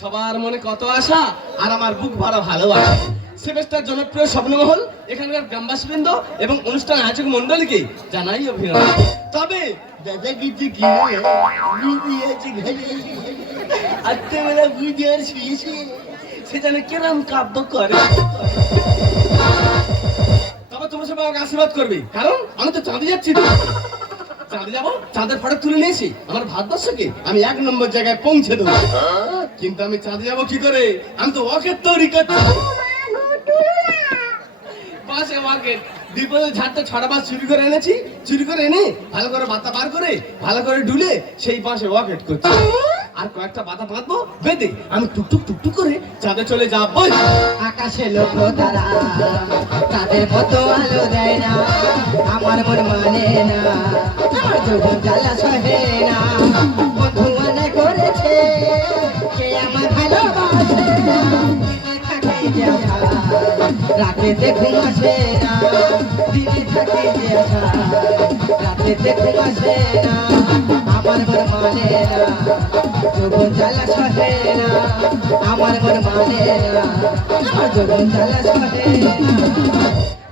সবার মনে কত আশা আর আমার বুক ভরা ভালোবাসা। সেমেস্টার জনপ্রিয় স্বপ্নমহল এখানকার গ্রামবাসীবৃন্দ এবং অনুষ্ঠান আয়োজক মন্ডলীকে জানাই অভিনন্দন। তবে দাদা কিছু কি আত্মবেলা বুঝে আর শুয়েছে সে যেন কেরাম কাব্য করে। তবে তোমার সবাই আমাকে আশীর্বাদ করবে, কারণ আমি তো চাঁদে যাচ্ছি। চাঁদে যাবো, চাঁদের ফটো তুলে নিয়েছি, আমার ভারতবর্ষকে আমি 1 নম্বর জায়গায় পৌঁছে দেবো। কিন্তু আমি চাঁদে যাবো কি করে? আমি তো ওয়াকেট তৈরি করছি। পাশে ওয়াকেট বিপদে ঝাড়টা 6টা বাস চুরি করে এনেছি। চুরি করে এনে ভালো করে বাতা বার করে ভালো করে ডুলে সেই পাশে ওয়াকেট করছি। আর কয়েকটা বাতা বাঁধবো, বেঁধে আমি টুকটুক টুকটুক করে চাঁদে চলে যাবো। আকাশে লক্ষ্য তারা তাদের মতো আলো দেয় না, আমার মন মানে না, আমার যৌবন জ্বালা সহে না। বন্ধু মনে করেছে সে আমার ভালোবাসে, থাকে যে রাতেতে ঘুম আসে না, দিনে থাকে যে রাতেতে ঘুম আসে না, আমার মন মানে না, যৌবন জ্বালা সহে না, আমার মন মানে না, আমার যৌবন জ্বালা সহে না।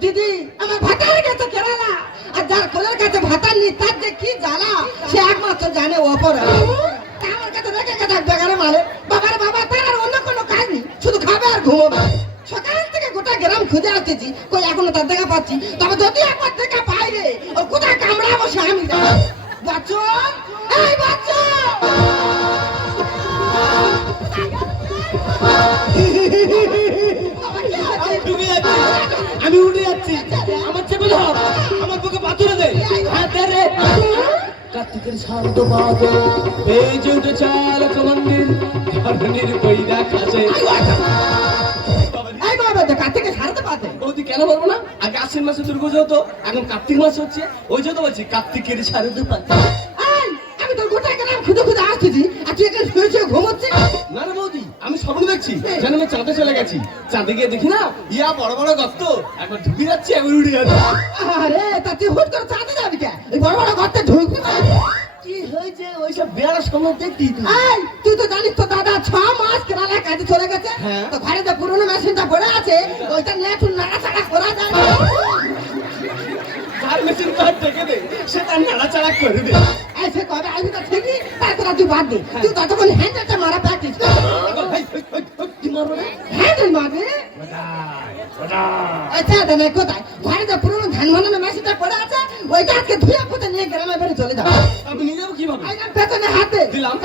দিদি আমার ভাতার কাছে কেরালা, আর যার কোলের কাছে ভাতার নি তার যে কি জ্বালা সে একমাত্র জানে ওপরে। আমার কাছে রেখে কথা বেগারে মানে বাবার বাবা তার আর অন্য কোনো কাজ নেই, শুধু খাবে আর ঘুমোবে। সকাল থেকে গোটা গ্রাম খুঁজে আসতেছি, কই এখনো তার দেখা পাচ্ছি। তবে যদি একবার দেখা পাই রে ও কোথায় কামড়াবো সে আমি জানি। বাচ্চু এই বাচ্চু আমি উঠে যাচ্ছি, আমার চেপে ধর, আমার বুকে পাথরে দে। কার্তিকের শান্ত বাদ এই যে উঠে চালক মন্দির ধরনের বইরা কাছে। কার্তিকে সারতে পারতে বৌদি কেন বলবো না? আগে আশ্বিন মাসে দুর্গা হতো, এখন কার্তিক মাস হচ্ছে, ওই জন্য বলছি কার্তিকের সারতে পারতে। আমি তোর গোটা গ্রাম খুঁজে খুঁজে আসতেছি আর তুই এখানে শুয়ে শুয়ে ঘুমোচ্ছিস। না রে বৌদি, আমি স্বপ্ন দেখছি যেন আমি চাঁদে চলে গেছি। চাঁদে গিয়ে দেখি না ইয়া বড় বড় গর্ত, একবার ঢুকে যাচ্ছি একবার উঠে যাচ্ছি। আরে তা তুই হুট করে চাঁদে যাবি কে? ওই বড় বড় গর্তে ঢুকবি কি হয়েছে ওইসব বেড়ার সময় দেখতি তুই তো জানিস তো দাদা 6 মাস কেরালায় কাজে চলে গেছে। তো ঘরে যে পুরোনো মেশিনটা পড়ে আছে ওইটা নিয়ে একটু নাড়াচাড়া করা যায় না। যার মেশিন তার ডেকে দে, সে তার নাড়াচাড়া করে দে। সে কবে আমি তো ঠিকই তারপরে তুই বাদ দে, তুই ততক্ষণ হ্যান্ডেলটা মারা প্র্যাকটিস কর। কি মারবো রে? হ্যান্ডেল মারবে আচ্ছা দাদা কোথায়? ঘরে যে পুরোনো ধান ভাঙানো মেশিনটা পড়ে আছে ওইটা আজকে ধুয়ে পুঁতে নিয়ে গ্রামে বেরিয়ে চলে যাবো। আমি নিয়ে যাবো কিভাবে? পেছনে হাতে দিলাম।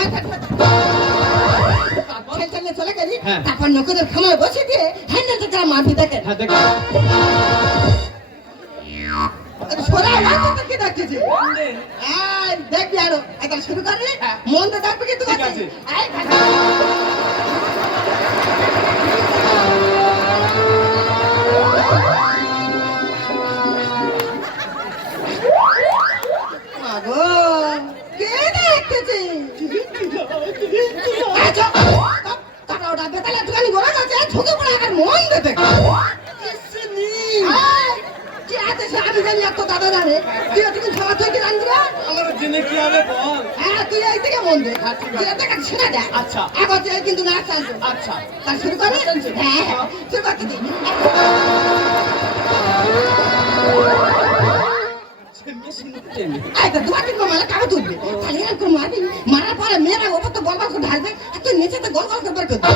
চলে গেলি, তারপর নৌকোদের খামায় বসে দিয়ে হ্যান্ডেলটা যা মারবি দেখে। হ্যাঁ দেখো দেখবি আরো একবার শুরু করবি, মন তো দেখবি কিন্তু ঠিক আছে। কে দেখতেছি ওটা বেতালে দোকানি গোড়া আছে ঝুঁকে পড়ে আমার মন দেবে। আমি জানি এত দাদা জানে তুই ওদিকে খাওয়া তুই কি রান্ধবি? আমার জেনে কি হবে বল? হ্যাঁ তুই এই দিকে মন দে, ছেড়ে দেখ। আচ্ছা এখন তুই কিন্তু না চাইছো। আচ্ছা তা শুরু করে হ্যাঁ শুরু করতে দিই। কাগজ তুলবে মারবি, মারার পরে মেয়েরা ওপর তো গল করে ঢালবে আর তুই নিচেতে গল করে বের করতে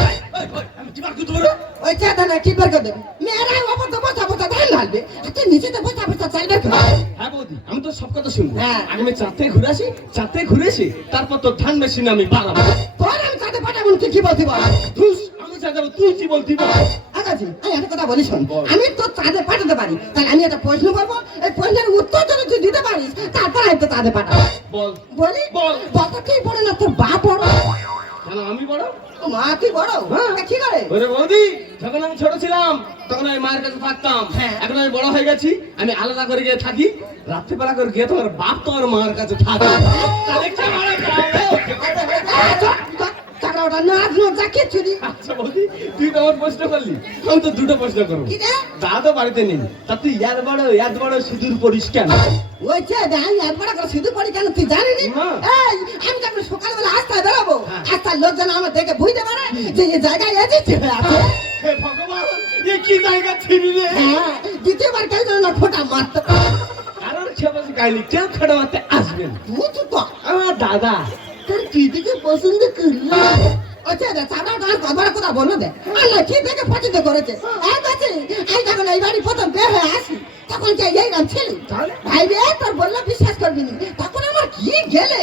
ওই চেতা না কি বের করে দেবে। মেয়েরা ওপর তো বসা বসা ধান ঢালবে আর তুই নিচেতে বসা বসা চাল বের করবে। হ্যাঁ বৌদি, আমি তো সব কথা শুনবো। আগে আমি চাঁদে ঘুরে আসি, চাঁদে ঘুরে এসে তারপর তো ধান মেশিন আমি বানাবো। তোর আমি চাঁদে পাঠাবো, তুই কি বলতে বল? আমি চাঁদে তুই কি বলতি বল? আচ্ছা আমি একটা কথা বলি শোন, আমি তো চাঁদে পাঠাতে পারি, তাহলে আমি একটা প্রশ্ন করবো, এই প্রশ্নের উত্তর যদি তুই দিতে পারিস তারপর আমি তো চাঁদে পাঠাবো। বল বলি বল বল তো কি বলে না তোর বাপ বড়? কেন আমি বড়? মা তুই বড় হ্যাঁ। তা কি করে ওরে বৌদি, যখন আমি ছোট ছিলাম তখন আমি মায়ের কাছে থাকতাম। হ্যাঁ। এখন আমি বড় হয়ে গেছি, আমি আলাদা করে গিয়ে থাকি। রাত্রিবেলা করে গিয়ে তোমার বাপ তোমার মার কাছে থাকে। তাহলে কে বড় তাহলে? টাকা ওটা নাচ নাচ যাকে চুরি আচ্ছা বৌদি, তুই তো আমার প্রশ্ন করলি, আমি তো দুটো প্রশ্ন করবো। কি রে দাদা তো বাড়িতে নেই, তা তুই এত বড় সিঁদুর পরিস কেন? ওই যে আমি একবার করে শুধু পড়ি কেন তুই জানিনি হ্যাঁ। এই আমি যখন সকালবেলা আস্তায় বেরোবো হ্যাঁ। আস্তার লোকজন আমার দেখে বুঝতে পারে যে এই জায়গায় এসেছে আছে হে ভগবান, এ কি জায়গা ছিলি রে? হ্যাঁ দ্বিতীয়বার কেউ যেন না ফোটা মারতে কারণ খেয়ে গাইলি, কেউ খেটে মারতে আসবেন। তুই তো আমার দাদা তোর কি দেখে পছন্দ করলো আচ্ছা রে চাবড়া আর কতবার কথা বলো দে আল্লাহ কি দেখে পছন্দ করেছে এক আছে এই যখন এই বাড়ি প্রথম বের হয়ে আসি তখন কে এই নাম ছিল ভাই রে তোর বললে বিশ্বাস করবি না তখন আমার কি গেলে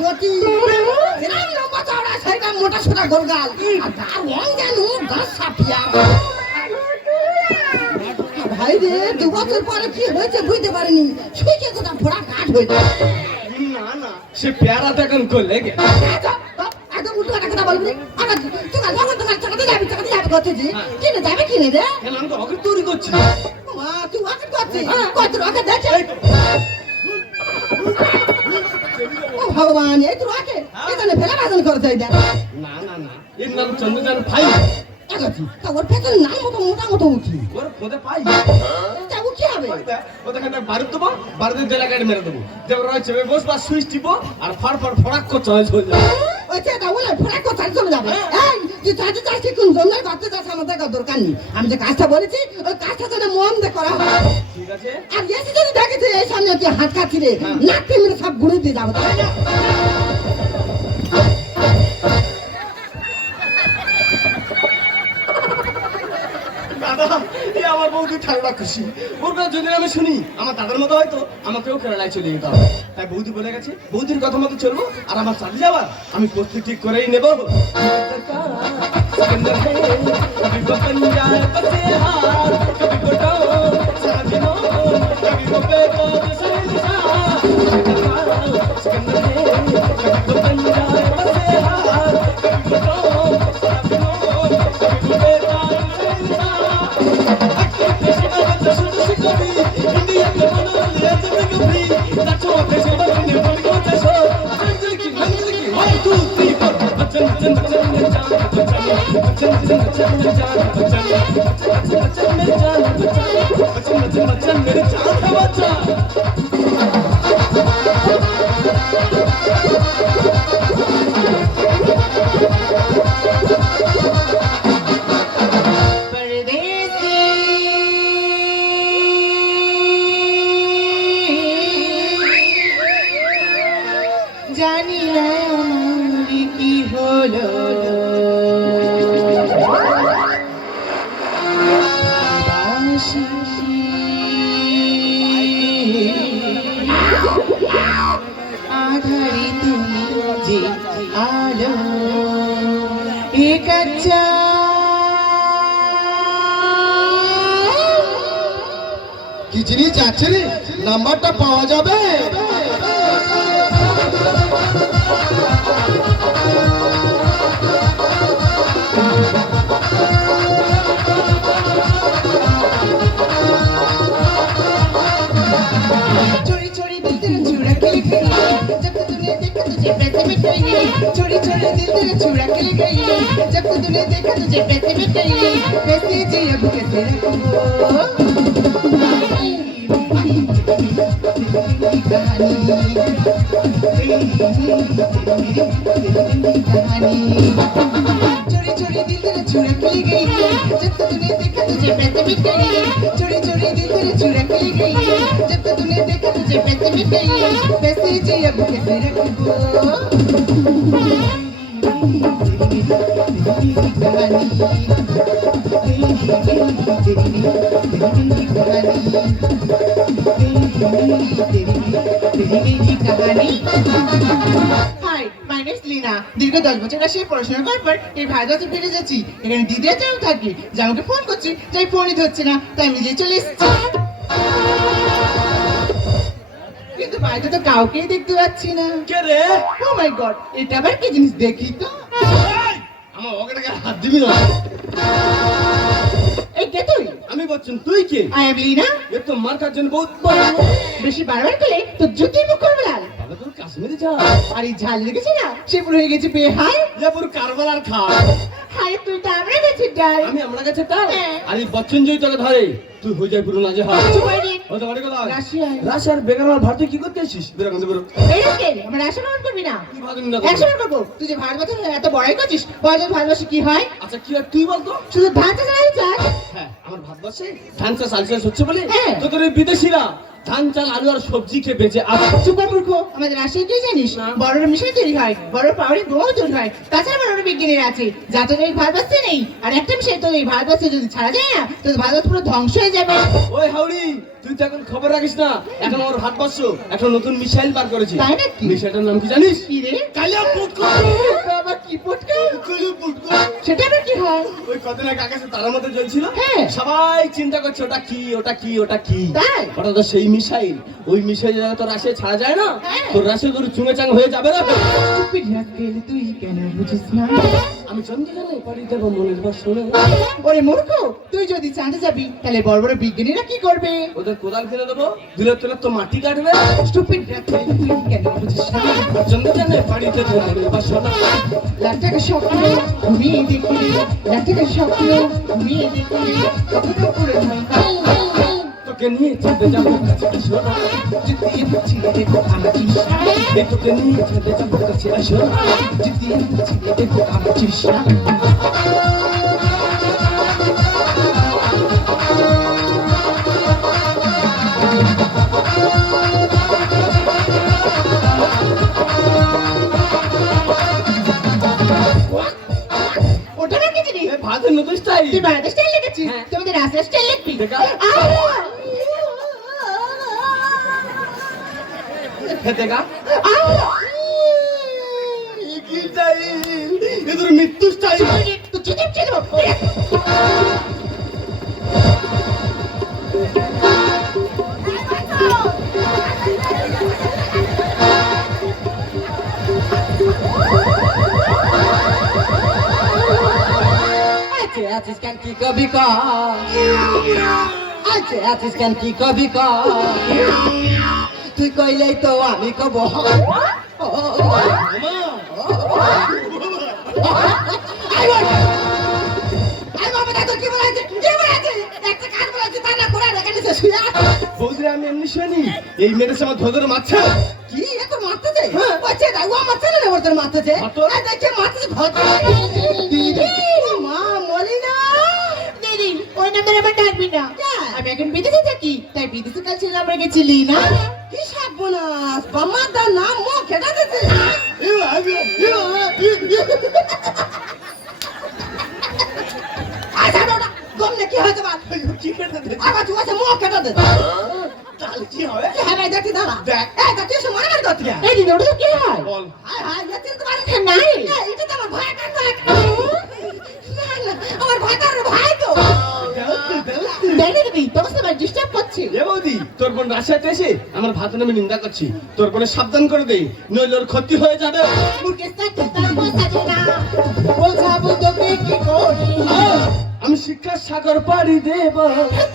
সত্যি এরকম লম্বা চওড়া সেইটা মোটা সোটা গোলগাল আর তার রং জানো গাছ সাপিয়া ভাই রে 2 বছর পরে কি হয়েছে বুঝতে পারিনি সুইকে কোথা ফোড়া কাট হয়েছে না না, সে পেয়ারাটা এখন করলে গে। একদম উল্টো কথা বলবি আগে তুই যখন তোমার চাকরি যাবি করতেছি কিনে যাবে কিনে দে কেন আমি তো অকেট তৈরি করছি। মা তুই ওকে করছিস কত রকে দেখে ও ভগবান এই তুই ওকে এখানে ফেলা বাজন করতে দেখ না না না, এর নাম চন্দ্রযান ভাই। আগাছি তা ওর পেছনে নাম মতো মোটা মতো উঠি ওর খোদে পাই। তা ও কি হবে ও দেখানে বারুদ দেবো, বারুদের জেলা গাড়ি মেরে দেবো। যেমন রয়েছে বসবা সুইচ টিপো আর ফড়াক করে চলে চলে যাবে। ওই চেটা বলে ফোড়া কোথায় চলে যাবে এই তুই চাচি চাচি কোন জঙ্গল করতে চাস আমার দেখা দরকার নেই আমি যে কাজটা বলেছি ওই কাজটা যেন মন দিয়ে করা হয় ঠিক আছে? আর এসে যদি দেখেছে এই সামনে তুই হাত কাটছি রে নাক মেরে সব ঘুরে দিয়ে যাবো তাই না দাদা, এ আমার বৌদি ঠান্ডা খুশি। ওর কথা যদি আমি শুনি আমার দাদার মতো হয়তো আমাকেও কেরালায় চলে যেতে হবে। তাই বৌদি বলে গেছে বৌদির কথা মতো চলবো। আর আমার চালিয়ে যাবার আমি প্রস্তুতি ঠিক করেই নেবো। मेरे चांद का बच्चा জানি না আমার কি হলো আধারি তুমি যে আলো এ কাচ্চা কি জিনিস আছে রে নাম্বারটা পাওয়া যাবে चोरी चोरी दिल तेरा चूड़ा के लिए गई जब तूने देखा तुझे पैसे मिट गई चोरी चोरी दिल तेरा चूड़ा के लिए गई जब तूने देखा तुझे पैसे मिट गई पैसे जी अब कैसे रखूं चोरी चोरी दिल तेरा चूड़ा के लिए गई जब तूने देखा तुझे पैसे मिट गई चोरी चोरी दिल तेरा चूड़ा के लिए गई जब तूने देखा तुझे पैसे मिट गई पैसे जी अब कैसे रखूं hi my name is Lina দীর্ঘ 10 বছর আসে পড়াশোনা করার পর এই ভারতে ফিরে যাচ্ছি এখানে দিদি আচাও থাকি যে আমাকে ফোন করছি তাই ফোনই ধরছে না তাই আমি নিজে চলে এসেছি কিন্তু বাড়িতে তো কাউকেই দেখতে পাচ্ছি না কে রে? ও মাই গড এটা আবার কি জিনিস দেখি তো আমার ওকেটাকে হাত দিবি না। এই কে তুই? আমি বলছেন তুই কে? I am Lina. এ তো মার্কার জন্য বহুত বড়। বেশি বারবার করলে তো জুতি মুখ করবে লাল। তাহলে তোর কাশ্মীরে যা। আর এই ঝাল লেগেছে না, সে পুরো হয়ে গেছে বেহাই। যে পুরো কারবার আর খা। হায় তুই তো আমরা গেছি ডাল। আমি আমরা কাছে তার। হ্যাঁ। আর এই বচ্চন জয় তোকে ধরে তুই হয়ে যায় পুরো না যে হয়। চুপাইনি। ও তো বাড়ি কোথায়? রাশিয়ায়। রাশিয়ার বেকার আমার ভারতে কি করতে আসিস? বেরো কান্দে বেরো। এই কে? আমরা রাশিয়া ভ্রমণ করবি না। তুই ভাবনি না। একশো বার করবো। তুই যে ভারতবর্ষে এত বড়াই করছিস, ভারতবর্ষে কি হয়? আচ্ছা কি হয় তুই বলতো? শুধু ধান চাষ আর আলু চাষ। হ্যাঁ আমার ভারতবর্ষে ধান চাষ আলু চাষ হচ্ছে বলে হ্যাঁ। তোদের এই বিদেশিরা ধান চাল আলু আর সবজি খেয়ে বেঁচে আছে। চুপার মূর্খ, আমাদের রাশিয়ায় তুই জানিস না। বড় বড় মিশন তৈরি হয়, বড় পাওয়ারি বোমাও তৈরি হয়, তাছাড়া বড় বড় বিজ্ঞানীরা আছে যা তোদের এই ভারতবর্ষে নেই। আর একটা মিশন তোদের এই ভারতবর্ষে যদি ছাড়া যায় না, তোদের ভারতবর্ষ পুরো ধ্বংস হয়ে যাবে। ওই হাউড়ি তুই তো এখন খবর রাখিস না। এখন আমার ভারতবর্ষ একটা নতুন মিসাইল বার করেছে। তাই নাকি? মিসাইলটার নাম কি জানিস? কি রে? কালিয়া পুটকো। বাবা কি পটকা? কালিয়া পুটকো। সেটা আবার কি হয়? ওই কদিন আগে আকাশে তারার মধ্যে জ্বলছিল। হ্যাঁ। সবাই চিন্তা করছে ওটা কি ওটা কি ওটা কি। তাই? ওটা তো সেই মিসাইল। ওই মিসাইল তো রাশিয়া ছাড়া যায় না। হ্যাঁ। তোর রাশিয়া তোর চুঙে চাং হয়ে যাবে না। Stupid rascal, তুই কেন বুঝিস না? আমি চন্দ্রযানে পাড়ি দেবো মনের বাসনে। ওরে মূর্খ, তুই যদি চাঁদে যাবি তাহলে বড় বড় বিজ্ঞানীরা কি করবে? ওদের কোদাল কিনে দেবো, দিলে তোরা তো মাটি কাটবে। Stupid rascal, তুই কেন বুঝিস না? চন্দ্রযানে পাড়ি দেবো মনের বাসনে। লাখটাকে স্বপ্ন ঘুমিয়ে দেখলি, লাখটাকে স্বপ্ন ঘুমিয়ে দেখলি, কখনো পুরো হয় না। তোকে নিয়ে চেপে যাবো কাছে আসো না। যদি ছেড়ে দেবো আমার তৃষ্ণা, এই তোকে নিয়ে চেপে যাবো কাছে আসো না। যদি ছেড়ে দেবো আমার তৃষ্ণা। ওটা না কি জিনিস? এ ভাতের নতুন স্টাইল। তুই বাংলাদেশ স্টাইল লিখেছিস, হ্যাঁ। তুই আমাদের রাস্তার স্টাইল লিখবি। দেখা। খেতে গা। কি স্টাইল? এ তোর মৃত্যু স্টাইল। তুই চিঠি চিঠি দেবো। আছে আছিস কেন কি কবি ক আছে আছিস কেন কি কবি ক তুই কইলেই তো আমি কব বৌদি আমি এমনি শুনি এই মেয়েদের সময় ধরে ধরে মারছে। কি এত মারতেছে হ্যাঁ। ওছে দাও মারতে না ওর তোর মারতেছে মারতো? এই দেখে মারতেছে ভদ্র দিদি মা মলিনা দিদি, ওই নাম্বার আবার ডাকবি না। আমি এখন বিদেশে থাকি, তাই বিদেশে কাল ছিল আমরা গেছিলি না। কি সর্বনাশ বাম্মার দা নাম মো খেটা দিতে আচ্ছা দাদা গমনে কি হয়েছে বাদ কি খেতে দে? আবার তুই আছে মো খেটা দে তাহলে কি হবে? হ্যাঁ ভাই দেখি দাদা দেখ। এই দেখি সে মনে করে দতিয়া এই দিদি, ওটা তো কি হয়? বল। হায় হায় যেতে তো পারে নাই। এটা তো আমার ভাই কান ভাই আমার ভাতার ভাই তো দেখ দিদি, তোর সাথে আমার ডিস্টার্ব করছে। এ বৌদি তোর বোন রাশিয়াতে এসে আমার ভাত নামে নিন্দা করছি। তোর বোনের সাবধান করে দে, নইলে ওর ক্ষতি হয়ে যাবে। মুরকে সাথে তার বসাছে না, বোঝাবো তোকে কি করি। আমি শিক্ষার সাগর পাড়ি দেব,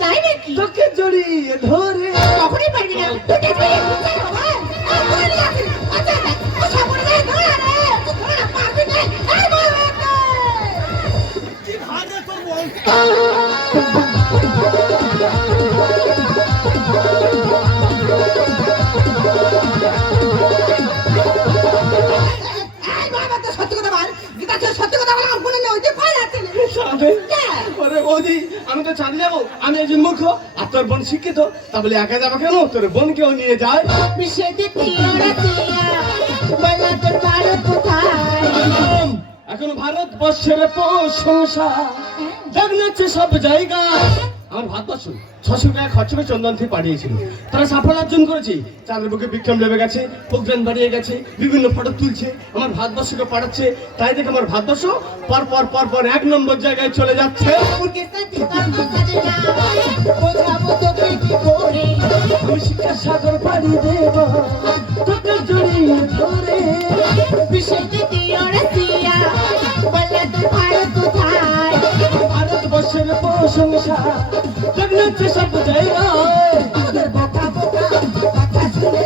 তাই নাকি? তোকে জড়িয়ে ধরে। কখনোই পারবি না। তুই দেখবি, তুই বাবা। ওরে বৌদি আমি তো চাঁদে যাবো, আমি একজন মূর্খ আর তোর বোন শিক্ষিত, তা বলে একা যাবো কেন? তোর বোনকেও নিয়ে যায়। বিষয়টি তীরা তীরা, বলা তোর ভারত কোথায়? এখন ভারতবর্ষের প্রশংসা জাগনাচ্ছে সব জায়গায়। আমার ভারতবর্ষ 600 টাকা খরচ করে চন্দনথি পাঠিয়েছিল, তারা সাফল্য অর্জন করেছে। চাঁদের বুকে বিক্রম লেবে গেছে, প্রোগ্রাম বাড়িয়ে গেছে, বিভিন্ন ফটো তুলছে, আমার ভারতবর্ষকে পাঠাচ্ছে। তাই দেখে আমার ভারতবর্ষ পর পর পর পর 1 নম্বর জায়গায় চলে যাচ্ছে। মুরকে সাথে তার বসাছে না, বোঝাবো তোকে কি করি। আমি শিক্ষার সাগর পাড়ি দেব, তোকে জড়িয়ে ধরে। বিষয়টি তীরা তীরা, বলা তোর ভারত সংসার জগনাথ সব জায়গায় তোদের বোকা বোকা কথা শুনে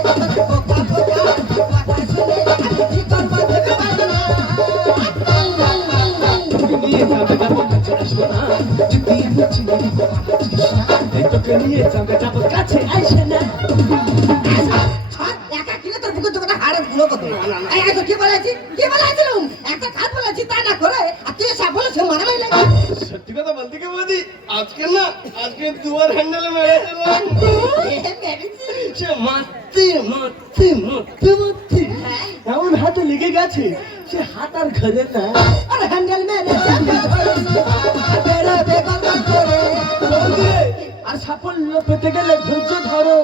বোকা বোকা কথা শুনে আমি কি করবো ভেবে পাবো না। নিয়ে যাবে যাবো কাছে আসবো না যদি আমি চিনি এই তোকে নিয়ে যাবে যাবো কাছে আসে না একা কিনে তোর বুকের দোকানে হাড়ে গুলো কত এই তো কি বলেছি একটা কাজ বলেছি তা না করে আর তুই সব বলেছ মারামারি লাগে। সত্যি কথা বলতে কি বৌদি আজকে না আজকে দুয়ার হ্যান্ডেলে মেরেছিলাম সে মারতে মারতে মারতে মারতে এমন হাতে লেগে গেছে সে হাত আর ঘরে না আর হ্যান্ডেল মেরে চাপে ধরেছি বেরোবে গল্প করে। বৌদি আর সাফল্য পেতে গেলে ধৈর্য ধরো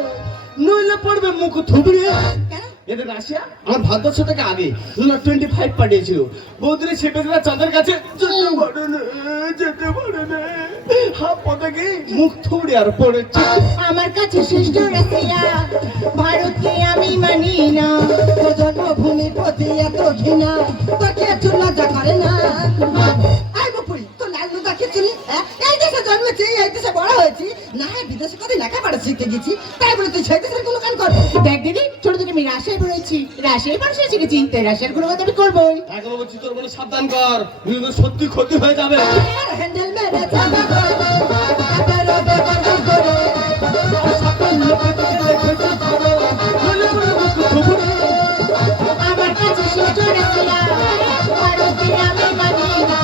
নইলে পড়বে মুখ থুবড়িয়ে কেন? এদের রাশিয়া আমার ভারতবর্ষ থেকে আগে 25 পাঠিয়েছিল বৌদিরে চেপে দিলা চাঁদের কাছে যেতে পারে না হাত পথে গিয়ে মুখ থুবড়ি আর পড়েছে আমার কাছে শ্রেষ্ঠ রাশিয়া ভারতকে আমি মানি না তোর জন্মভূমির প্রতি এত ঘৃণা তোকে একটু লজ্জা করে না। আই বপুরি তোর লাল লুকা খিচুনি এই দেশে জন্মেছি এই দেশে বড় হয়েছি না হয় বিদেশে কত লেখাপড়া শিখতে গেছি তাই বলে তুই সেই দেশের কোনো কান কর। দেখ দিদি ছোট থেকে আমি রাশিয়ায় পড়েছি রাশিয়ায় পড়াশোনা শিখেছি তাই রাশিয়ার কোনো কথা আমি করবোই। এখন বলছি তোর মনে সাবধান কর কিন্তু সত্যি ক্ষতি হয়ে যাবে হ্যান্ডেল মেরে চাপে ধরবে বেরোবে গল্প করে। আর সাফল্য পেতে গেলে ধৈর্য ধরো নইলে পড়বে মুখ থুবড়ি আমার কাছে শ্রেষ্ঠ রাশিয়া ভারতকে আমি মানি না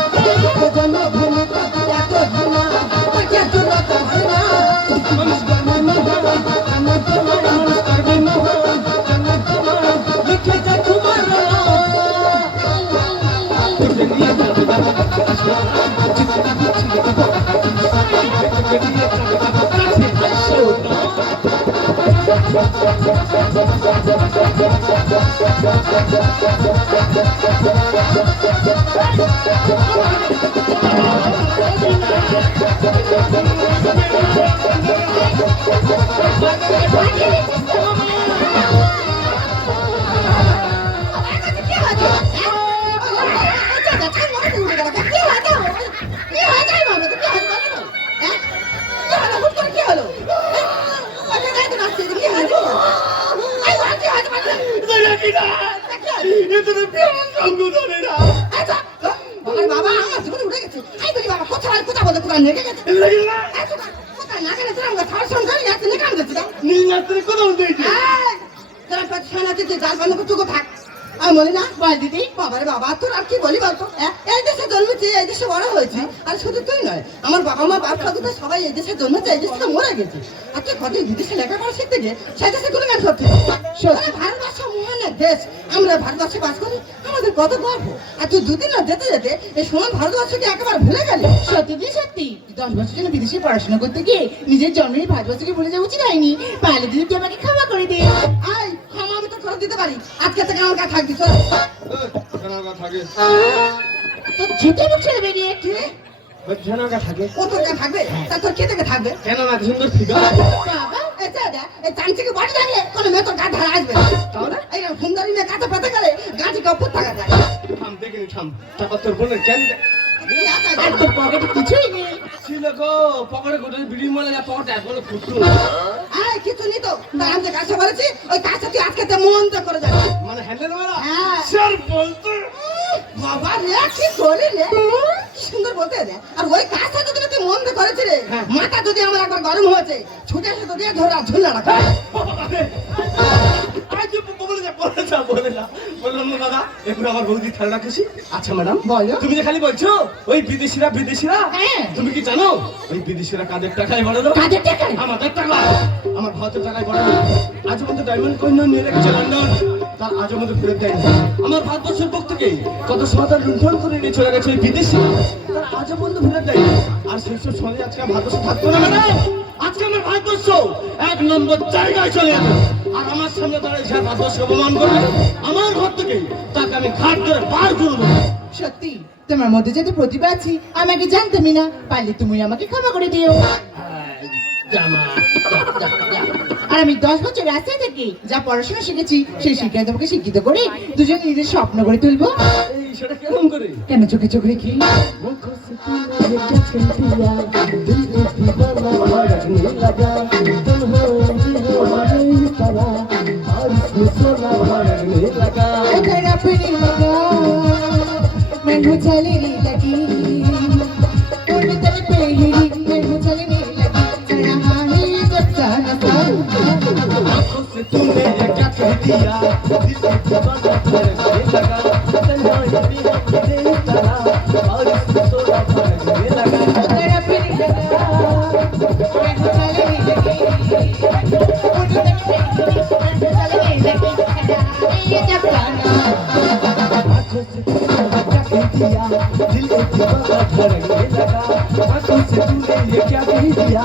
তোর জন্মভূমির প্রতি এত ঘৃণা তোকে একটু লজ্জা করে না। মানুষ করবে মহান আমার তোমার মানুষ করবে মহান জান্নাত তোমার লিখে যা তোমার তোকে নিয়ে যাবে যাবো কাছে আসবো না যদি আমি চিনি তোকে নিয়ে যাবে যাবো কাছে আসবো না বাবা আমার জীবনে উঠে গেছে আই বলি বাবা কোথায় কোথায় বলে কোথায় নেগে গেছে কোথায় না গেলে তোরা আমরা থার সঙ্গে যাচ্ছি না কাম যাচ্ছি তোরা পেছনে তুই চাষ বন্ধ করে তুই থাক আমি বলি না বল দিদি বাবারে বাবা তোর আর কি বলি বলতো এই দেশে জন্মেছি এই দেশে বড় হয়েছি আর শুধু তুই নয় আমার বাবা মা বাপ ঠাকুরটা সবাই এই দেশে জন্মেছে এই দেশে মরে গেছে আর তুই কত বিদেশে লেখাপড়া শিখতে গিয়ে সেই দেশে কোনো গান করছিস ভারতবর্ষ মহানের দেশ আমরা ভারতবর্ষে বাস করি আমাদের কত গর্ব আর তুই দুদিন না যেতে যেতে এই সময় ভারতবর্ষকে একেবারে ভুলে গেলি। সত্যি দিদি সত্যি 10 বছর জন্য বিদেশে পড়াশোনা করতে গিয়ে নিজের জন্মের ভারতবর্ষকে ভুলে যাওয়া উচিত হয়নি পারলে দিদি তুই আমাকে ক্ষমা করে দে। আই ক্ষমা আমি তো করে দিতে পারি আজকে থেকে আমার কাছে থাকবি চল। থাকে তোর যেতে মুখ ছেড়ে বেরিয়ে কি থাকে ও তোর কাছে থাকবে তা তোর কে থেকে থাকবে কেন না সুন্দর ফিগার বাবা এটা এই চামচিকে বাড়ি দাঁড়িয়ে কোনো মেয়ে তোর গা ধারা আসবে না। তাহলে এই সুন্দরী মেয়ে কাছে পেতে গেলে গাছে উপর থাকা যায় থাম দেখে নি থাম তারপর তোর বোনের কেন আর তোর পকেটে কিছুই নেই ছিল গো পকেটে গোটে বিড়ি মলে যা পকেটে এখনো ফুটু আয় কিছু নি তো তাই আমি যে কাছে বলেছি ওই কাছে তুই আজকে তো মন তো করে যাবে মানে হ্যান্ডেল মেলা হ্যাঁ। স্যার বলতে বাবা রে কি করলি রে কি সুন্দর বলতে রে আর ওই কাছে যদি তুই মন তো করেছি রে মাথা যদি আমার একবার গরম হয়েছে ছুটে এসে তো দিয়ে ধরে ঝুলনা রাখা বললাম না দাদা এখন আমার বৌদি খেলা খুশি আচ্ছা ম্যাডাম বলো। তুমি যে খালি বলছো ওই বিদেশিরা হ্যাঁ। তুমি কি জানো ওই বিদেশিরা কাদের টাকায় বড় লোক কাজের টাকায় আমাদের টাকা আমার ভারতের টাকায় বড় লোক আজ পর্যন্ত ডায়মন্ড কয়েন নিয়ে রেখেছে লন্ডন তার আজ পর্যন্ত ফেরত দেয়নি আমার ভারতবর্ষের পক্ষ থেকে কত সমাধান লুণ্ঠন করে নিয়ে চলে গেছে ওই বিদেশি তার আজ পর্যন্ত ফেরত দেয়নি আর সেই সব সমাজে আজকে আমার ভারতবর্ষ থাকতো না ম্যাডাম আজকে আমার ভারতবর্ষ 1 নম্বর জায়গায় চলে যাবে আর আমার সামনে দাঁড়িয়ে সে ভারতবর্ষকে অপমান করবে আমার ঘর থেকে তাকে আমি ঘাট ধরে বার করব সত্যি তোমার মধ্যে যদি প্রতিভা আছে আমাকে জানতামই না পারলে তুমি আমাকে ক্ষমা করে দিও জামা আর আমি 10 বছর রাস্তায় থেকে যা পড়াশোনা শিখেছি সেই শিক্ষায় তোমাকে শিক্ষিত করে দুজন নিজের স্বপ্ন করে তুলবো এই সেটা কেমন করে? কেন চোখে চোখ রেখে आँखों से तूने ये क्या छीन लिया दिल को दीवाना भड़कने लगा तुम हो हमारे ही तरह बारिश में सोना भड़कने लगा तड़पने लगा मैं चलने लगी उन तड़पे ही मैं चलने लगी जरा हानी जब जाना आँखों से तूने ये क्या कह दिया दिल को दीवाना भड़कने लगा तन्हाई भी हमारे ही तरह बारिश में सोना भड़कने लगा तड़पने लगा मैं चलने लगी उन तड़पे ही मैं चलने लगी जरा हानी जब जाना आँखों से तूने ये क्या कह दिया दिल को दीवाना भड़कने लगा आँखों से तूने ये क्या कह दिया